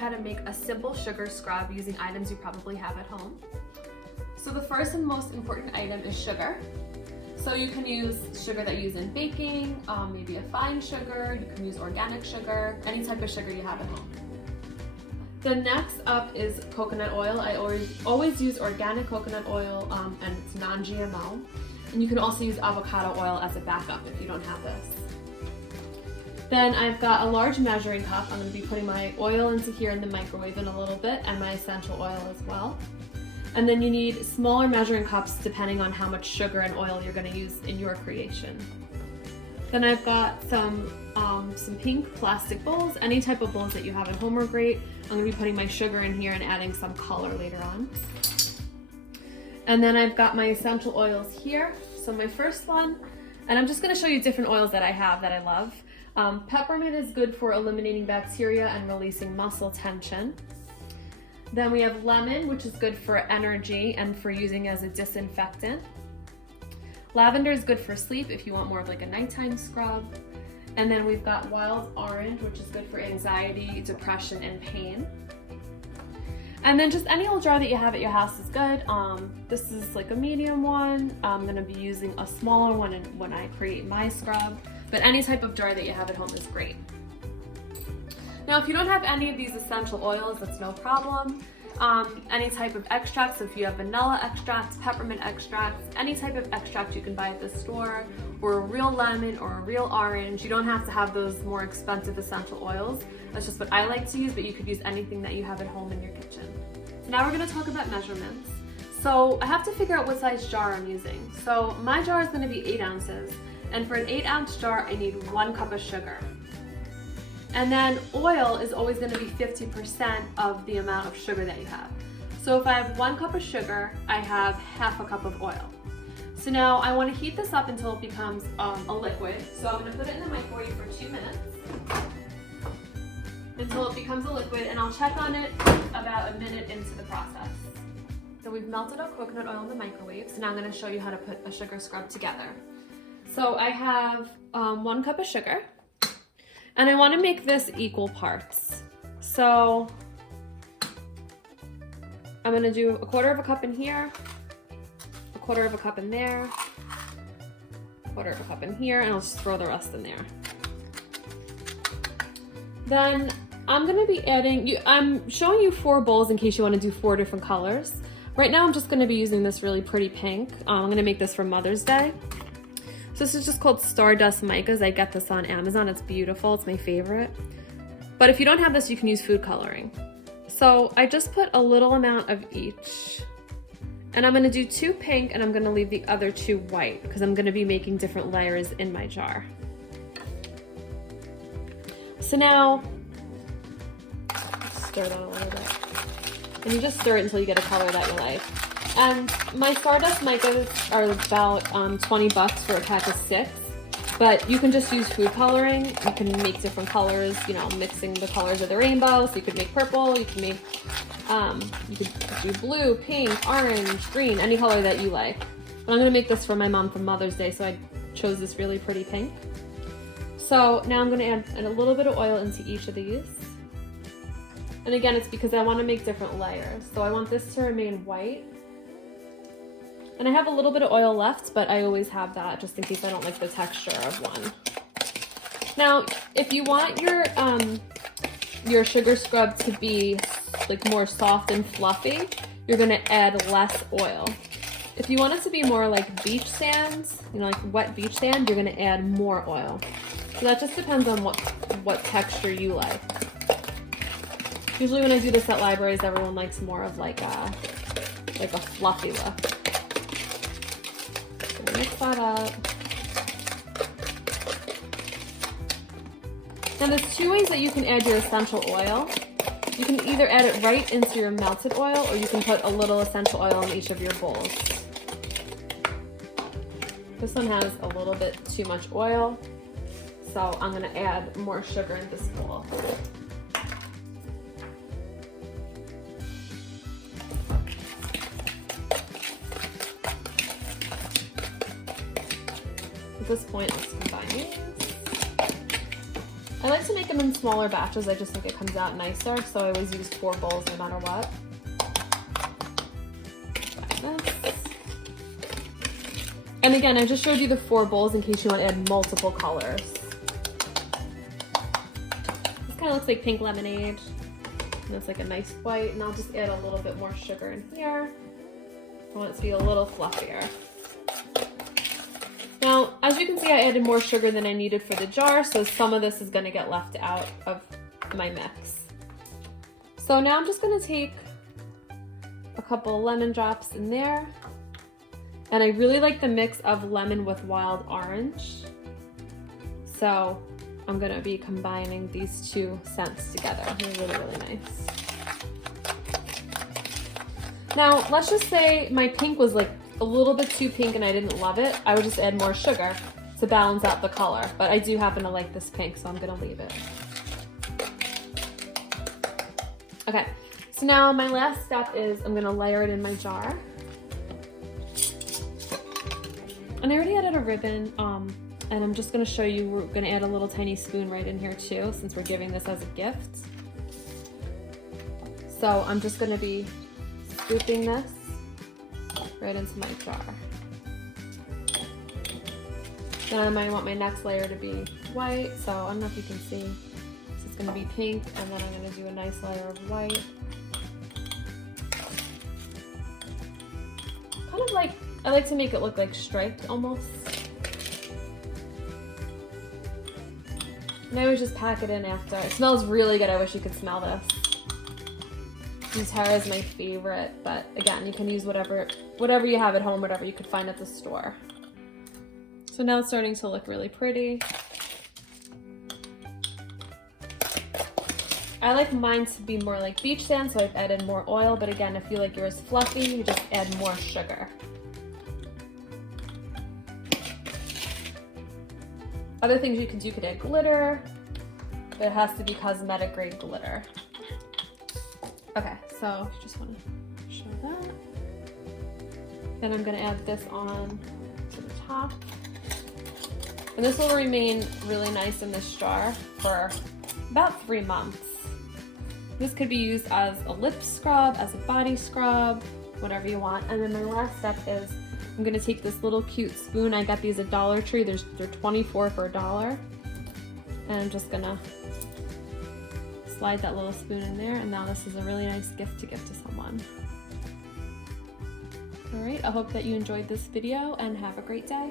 how to make a simple sugar scrub using items you probably have at home. So the first and most important item is sugar. So you can use sugar that you use in baking, maybe a fine sugar, you can use organic sugar, any type of sugar you have at home. The next up is coconut oil. I always use organic coconut oil and it's non-GMO. And you can also use avocado oil as a backup if you don't have this. Then I've got a large measuring cup. I'm going to be putting my oil into here in the microwave in a little bit, and my essential oil as well. And then you need smaller measuring cups depending on how much sugar and oil you're going to use in your creation. Then I've got some pink plastic bowls. Any type of bowls that you have at home are great. I'm going to be putting my sugar in here and adding some color later on. And then I've got my essential oils here. So my first one, and I'm just going to show you different oils that I have that I love. Peppermint is good for eliminating bacteria and releasing muscle tension. Then we have lemon, which is good for energy and for using as a disinfectant. Lavender is good for sleep if you want more of like a nighttime scrub. And then we've got wild orange, which is good for anxiety, depression, and pain. And then just any old jar that you have at your house is good. This is like a medium one. I'm gonna be using a smaller one when I create my scrub, but any type of jar that you have at home is great. Now, if you don't have any of these essential oils, that's no problem. Any type of extracts, so if you have vanilla extracts, peppermint extracts, any type of extract you can buy at the store, or a real lemon or a real orange. You don't have to have those more expensive essential oils. That's just what I like to use, but you could use anything that you have at home in your kitchen. So now we're gonna talk about measurements. So I have to figure out what size jar I'm using. So my jar is gonna be 8 ounces, and for an 8-ounce jar, I need 1 cup of sugar. And then oil is always going to be 50% of the amount of sugar that you have. So if I have 1 cup of sugar, I have half a cup of oil. So now I want to heat this up until it becomes a liquid. So I'm going to put it in the microwave for 2 minutes until it becomes a liquid, and I'll check on it about a minute into the process. So we've melted our coconut oil in the microwave, so now I'm going to show you how to put a sugar scrub together. So I have 1 cup of sugar. And I want to make this equal parts. So I'm going to do 1/4 of a cup in here, 1/4 of a cup in there, 1/4 of a cup in here, and I'll just throw the rest in there. Then I'm going to be adding, I'm showing you 4 bowls in case you want to do 4 different colors. Right now I'm just going to be using this really pretty pink. I'm going to make this for Mother's Day. So this is just called Stardust Micas. I get this on Amazon. It's beautiful. It's my favorite. But if you don't have this, you can use food coloring. So I just put a little amount of each. And I'm going to do 2 pink, and I'm going to leave the other 2 white because I'm going to be making different layers in my jar. So now, stir that a little bit. And you just stir it until you get a color that you like. And my Stardust Micas are about $20 for a pack of 6, but you can just use food coloring. You can make different colors, you know, mixing the colors of the rainbow. So you could make purple, you can make, you could do blue, pink, orange, green, any color that you like. But I'm gonna make this for my mom for Mother's Day, so I chose this really pretty pink. So now I'm gonna add a little bit of oil into each of these. And again, it's because I wanna make different layers. So I want this to remain white. And I have a little bit of oil left, but I always have that just in case I don't like the texture of one. Now, if you want your sugar scrub to be like more soft and fluffy, you're gonna add less oil. If you want it to be more like beach sand, you know, like wet beach sand, you're gonna add more oil. So that just depends on what texture you like. Usually when I do this at libraries, everyone likes more of like a fluffy look. Mix that up. Now there's 2 ways that you can add your essential oil. You can either add it right into your melted oil, or you can put a little essential oil in each of your bowls. This one has a little bit too much oil, so I'm going to add more sugar in this bowl. At this point, let's combine these. I like to make them in smaller batches. I just think it comes out nicer, so I always use 4 bowls no matter what. Like this. And again, I just showed you the 4 bowls in case you want to add multiple colors. This kind of looks like pink lemonade. And it's like a nice white, and I'll just add a little bit more sugar in here. I want it to be a little fluffier. Now, as you can see, I added more sugar than I needed for the jar, so some of this is going to get left out of my mix. So now I'm just going to take a couple lemon drops in there. And I really like the mix of lemon with wild orange. So I'm going to be combining these 2 scents together. They're really, really nice. Now, let's just say my pink was like a little bit too pink and I didn't love it. I would just add more sugar to balance out the color. But I do happen to like this pink, so I'm gonna leave it. Okay, so now my last step is I'm gonna layer it in my jar. And I already added a ribbon, and I'm just gonna show you, we're gonna add a little tiny spoon right in here too, since we're giving this as a gift. So I'm just gonna be scooping this right into my jar. Then I want my next layer to be white, so I don't know if you can see. So it's gonna be pink, and then I'm gonna do a nice layer of white. Kind of like, I like to make it look like striped almost. And I always just pack it in after. It smells really good, I wish you could smell this. Terra is my favorite, but again, you can use whatever you have at home, whatever you could find at the store. So now it's starting to look really pretty. I like mine to be more like beach sand, so I've added more oil, but again, if you like yours fluffy, you just add more sugar. Other things you could do, you could add glitter, but it has to be cosmetic grade glitter. Okay, so just want to show that. Then I'm going to add this on to the top. And this will remain really nice in this jar for about 3 months. This could be used as a lip scrub, as a body scrub, whatever you want. And then my last step is I'm going to take this little cute spoon. I got these at Dollar Tree. They're 24 for $1. And I'm just going to slide that little spoon in there, and now this is a really nice gift to give to someone. All right, I hope that you enjoyed this video and have a great day.